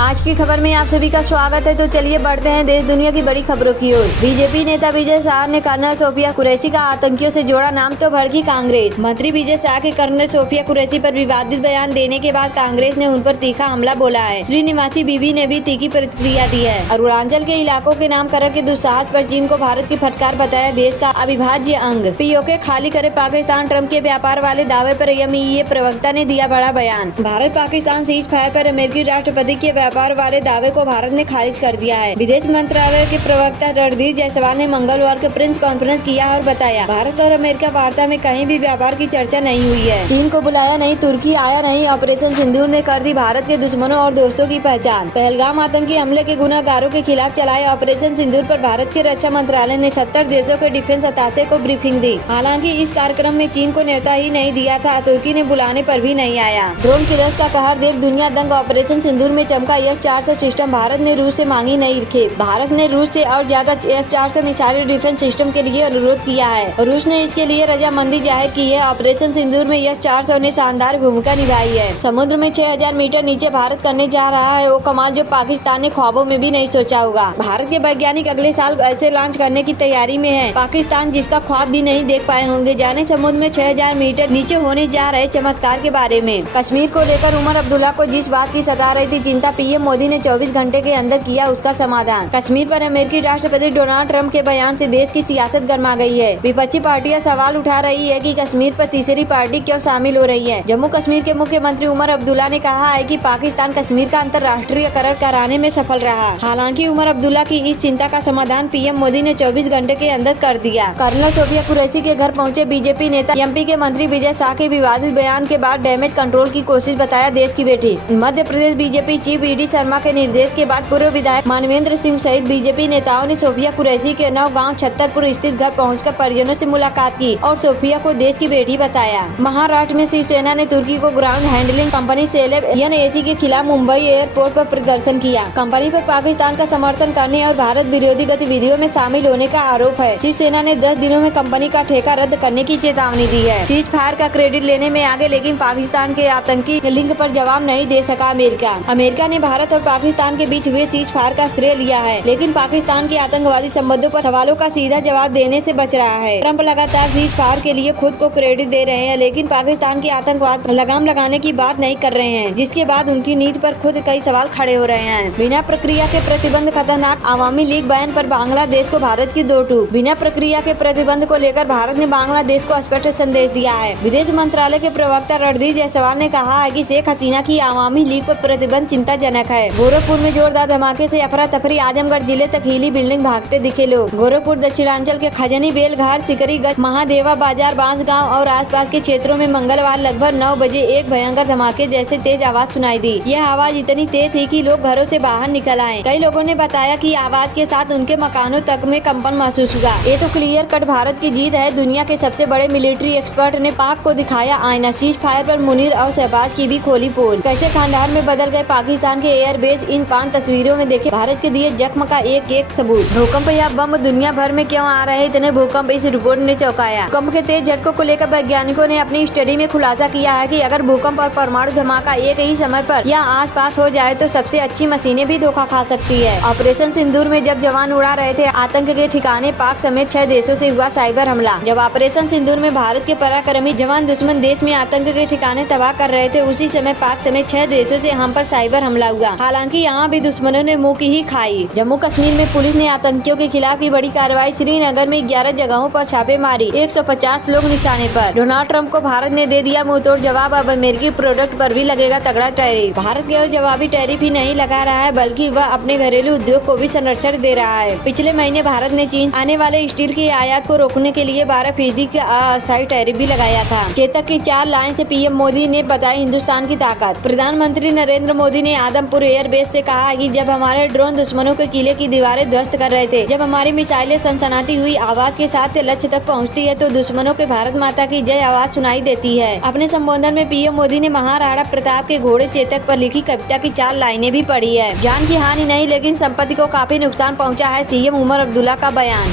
आज की खबर में आप सभी का स्वागत है। तो चलिए बढ़ते हैं देश दुनिया की बड़ी खबरों की ओर। बीजेपी नेता विजय शाह ने कर्नल सोफिया कुरैशी का आतंकियों से जोड़ा नाम तो भड़की कांग्रेस। मंत्री विजय शाह के कर्नल सोफिया कुरैशी पर विवादित बयान देने के बाद कांग्रेस ने उन पर तीखा हमला बोला है। श्रीनिवासी बीवी ने भी तीखी प्रतिक्रिया दी है। अरुणाचल के इलाकों के नामकरण के दुस्साहस पर चीन को भारत की फटकार बताया देश का अविभाज्य अंग। पीओके खाली करे पाकिस्तान, ट्रम्प के व्यापार वाले दावे पर एमईए प्रवक्ता ने दिया बड़ा बयान। भारत पाकिस्तान सीज फायर पर अमेरिकी राष्ट्रपति के व्यापार वाले दावे को भारत ने खारिज कर दिया है। विदेश मंत्रालय के प्रवक्ता रणधीर जायसवाल ने मंगलवार को प्रेस कॉन्फ्रेंस किया और बताया, भारत और अमेरिका वार्ता में कहीं भी व्यापार की चर्चा नहीं हुई है। चीन को बुलाया नहीं, तुर्की आया नहीं। ऑपरेशन सिंदूर ने कर दी भारत के दुश्मनों और दोस्तों की पहचान। पहलगाम आतंकी हमले के गुनाहगारों के खिलाफ चलाए ऑपरेशन सिंदूर पर भारत के रक्षा मंत्रालय ने 70 देशों के डिफेंस अताशे को ब्रीफिंग दी। हालांकि इस कार्यक्रम में चीन को न्योता ही नहीं दिया था, तुर्की ने बुलाने पर भी नहीं आया। ड्रोन किलर्स का कहर देख दुनिया दंग। ऑपरेशन सिंदूर में चमका S-400 सिस्टम। भारत ने रूस से मांगी नई खेप। भारत ने रूस से और ज्यादा S-400 मिसाइल डिफेंस सिस्टम के लिए अनुरोध किया है। रूस ने इसके लिए रजामंदी जाहिर की है। ऑपरेशन सिंदूर में S-400 ने शानदार भूमिका निभाई है। समुद्र में 6000 मीटर नीचे भारत करने जा रहा है वो कमाल जो पाकिस्तान ने ख्वाबों में भी नहीं सोचा होगा। भारत के वैज्ञानिक अगले साल ऐसे लॉन्च करने की तैयारी में है, पाकिस्तान जिसका ख्वाब भी नहीं देख पाए होंगे। जाने समुद्र में 6000 मीटर नीचे होने जा रहे चमत्कार के बारे में। कश्मीर को लेकर उमर अब्दुल्ला को जिस बात की सता रही थी चिंता, पीएम मोदी ने 24 घंटे के अंदर किया उसका समाधान। कश्मीर पर अमेरिकी राष्ट्रपति डोनाल्ड ट्रंप के बयान से देश की सियासत गर्मा गई है। विपक्षी पार्टियां सवाल उठा रही है कि कश्मीर पर तीसरी पार्टी क्यों शामिल हो रही है। जम्मू कश्मीर के मुख्यमंत्री उमर अब्दुल्ला ने कहा है कि पाकिस्तान कश्मीर का अंतर्राष्ट्रीयकरण कराने में सफल रहा। हालांकि उमर अब्दुल्ला की इस चिंता का समाधान पीएम मोदी ने 24 घंटे के अंदर कर दिया। कर्नल सोफिया कुरैशी के घर पहुंचे बीजेपी नेता। एमपी के मंत्री विजय शाह के विवादित बयान के बाद डैमेज कंट्रोल की कोशिश बताया देश की बेटी। Madhya Pradesh BJP chief ED Sharma के निर्देश के बाद पूर्व विधायक मानवेंद्र सिंह सहित बीजेपी नेताओं ने सोफिया कुरैशी के नौगांव छतरपुर स्थित घर पहुंचकर परिजनों से मुलाकात की और सोफिया को देश की बेटी बताया। महाराष्ट्र में शिवसेना ने तुर्की को ground handling company celeb NAC के खिलाफ मुंबई एयरपोर्ट पर प्रदर्शन किया। कंपनी पर पाकिस्तान का समर्थन करने और भारत विरोधी गतिविधियों में शामिल होने का आरोप है। शिवसेना ने 10 दिनों में कंपनी का ठेका रद्द करने की चेतावनी दी है। सीज फायर का क्रेडिट लेने में आगे, लेकिन पाकिस्तान के आतंकी लिंक पर जवाब नहीं दे सका अमेरिका ने भारत और पाकिस्तान के बीच हुए सीज फायर का श्रेय लिया है, लेकिन पाकिस्तान के आतंकवादी संबंधों पर सवालों का सीधा जवाब देने से बच रहा है। ट्रंप लगातार सीज फायर के लिए खुद को क्रेडिट दे रहे हैं, लेकिन पाकिस्तान के आतंकवाद लगाम लगाने की बात नहीं कर रहे हैं, जिसके बाद उनकी नीति पर खुद कई सवाल खड़े हो रहे हैं। बिना प्रक्रिया के प्रतिबंध खतरनाक। आवामी लीग बयान पर बांग्लादेश को भारत की दो टूक। बिना प्रक्रिया के प्रतिबंध को लेकर भारत ने बांग्लादेश को स्पष्ट संदेश दिया है। विदेश मंत्रालय के प्रवक्ता रणधीर जायसवाल ने कहा है कि शेख हसीना की आवामी लीग पर प्रतिबंध चिंताजनक है। गोरखपुर में जोरदार धमाके से अफरा तफरी। आजमगढ़ जिले तक हिली बिल्डिंग, भागते दिखे लोग। गोरखपुर दक्षिणांचल के खजनी, बेलघाट, सिकरीगंज, महादेवा बाजार, बांसगांव और आसपास के क्षेत्रों में मंगलवार लगभग 9 बजे एक भयंकर धमाके जैसे तेज आवाज सुनाई दी। यह आवाज इतनी तेज थी कि लोग घरों से बाहर निकल आए। कई लोगों ने बताया कि आवाज के साथ उनके मकानों तक में कंपन महसूस हुआ। ये तो क्लियर कट भारत की जीत है। दुनिया के सबसे बड़े मिलिट्री एक्सपर्ट ने पाक को दिखाया आईना। सीज फायर पर मुनीर और शहबाज की भी खोली पोल। कैसे खंडहर में बदल गए पाकिस्तान के एयरबेस। इन 5 तस्वीरों में देखे भारत के दिए जख्म का एक एक सबूत। भूकंप या बम दुनिया भर में क्यों आ रहे इतने भूकंप, इस रिपोर्ट ने चौंकाया। भूकंप के तेज झटकों को लेकर वैज्ञानिकों ने अपनी स्टडी में खुलासा किया है कि अगर भूकंप और परमाणु धमाका एक ही समय पर या आस पास हो जाए तो सबसे अच्छी मशीनें भी धोखा खा सकती है। ऑपरेशन सिंदूर में जब जवान उड़ा रहे थे आतंक के ठिकाने, पाक समेत 6 देशों से हुआ साइबर हमला। जब ऑपरेशन सिंदूर में भारत के पराक्रमी जवान दुश्मन देश में आतंक के ठिकाने तबाह कर रहे थे, उसी समय पाक समेत 6 देशों से हम पर साइबर हमला हुआ। हालांकि यहाँ भी दुश्मनों ने मुंह की ही खाई। जम्मू कश्मीर में पुलिस ने आतंकियों के खिलाफ की बड़ी कार्रवाई। श्रीनगर में 11 जगहों पर छापेमारी, 150 लोग निशाने पर। डोनाल्ड ट्रंप को भारत ने दे दिया मुंहतोड़ जवाब। अब अमेरिकी प्रोडक्ट पर भी लगेगा तगड़ा टैरिफ। भारत केवल जवाबी टैरिफ ही नहीं लगा रहा है, बल्कि वह अपने घरेलू उद्योग को भी संरक्षण दे रहा है। पिछले महीने भारत ने चीन आने वाले स्टील की आयात को रोकने के लिए 12% का अस्थायी टैरिफ भी लगाया था। चेतक की 4 लाइन से पीएम मोदी ने बताई हिंदुस्तान की ताकत। प्रधानमंत्री नरेंद्र मोदी ने आदमपुर एयरबेस से कहा कि जब हमारे ड्रोन दुश्मनों के किले की दीवारें ध्वस्त कर रहे थे, जब हमारी मिसाइलें सनसनाती हुई आवाज के साथ लक्ष्य तक पहुंचती है, तो दुश्मनों के भारत माता की जय आवाज सुनाई देती है। अपने संबोधन में पीएम मोदी ने महाराणा प्रताप के घोड़े चेतक पर लिखी कविता की 4 लाइनें भी पढ़ी है। जान की हानि नहीं, लेकिन संपत्ति को काफी नुकसान पहुंचा है, सीएम उमर अब्दुल्ला का बयान।